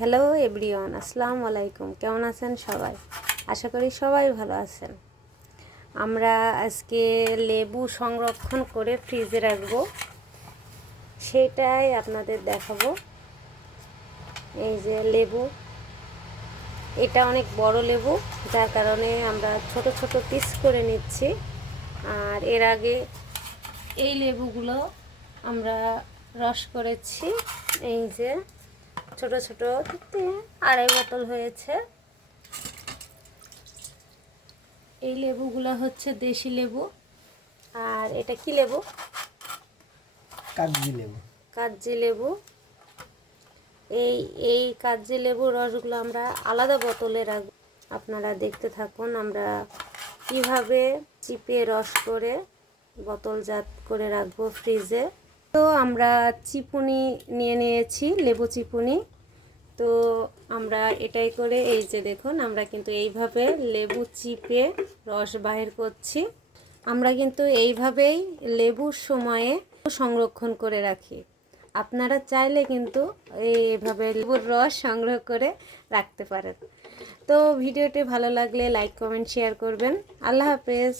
Hello everyone, আসসালামু আলাইকুম। কেমন আছেন সবাই? আশা করি সবাই ভালো আছেন। আমরা আজকে লেবু সংরক্ষণ করে ফ্রিজে রাখবো, সেটাই আপনাদের দেখাবো। এই যে লেবু, এটা অনেক বড় লেবু, যার কারণে আমরা ছোট ছোট পিস করে নিচ্ছি। আর এর আগে এই লেবুগুলো আমরা রস করেছি। এই যে ছোট ছোট 2.5 বোতল হয়েছে। এই লেবুগুলো হচ্ছে দেশি লেবু। আর এটা কি লেবু? কাগজি লেবু। কাগজি লেবু। এই এই কাগজি লেবুর রসগুলো আমরা আলাদা বোতলে রাখব। আপনারা দেখতে থাকুন আমরা কিভাবে চিপে রস করে বোতলজাত করে রাখবো ফ্রিজে। তো আমরা চিপুনি নিয়ে নিয়েছি, লেবু চিপুনি। তো আমরা এটাই করে, এই যে দেখুন, আমরা কিন্তু এইভাবে লেবু চিপে রস বাহির করছি। আমরা কিন্তু এইভাবেই লেবুর সময়ে সংরক্ষণ করে রাখি। আপনারা চাইলে কিন্তু এইভাবে লেবুর রস সংগ্রহ করে রাখতে পারেন। তো ভিডিওটি ভালো লাগলে লাইক, কমেন্ট, শেয়ার করবেন। আল্লাহ হাফেজ।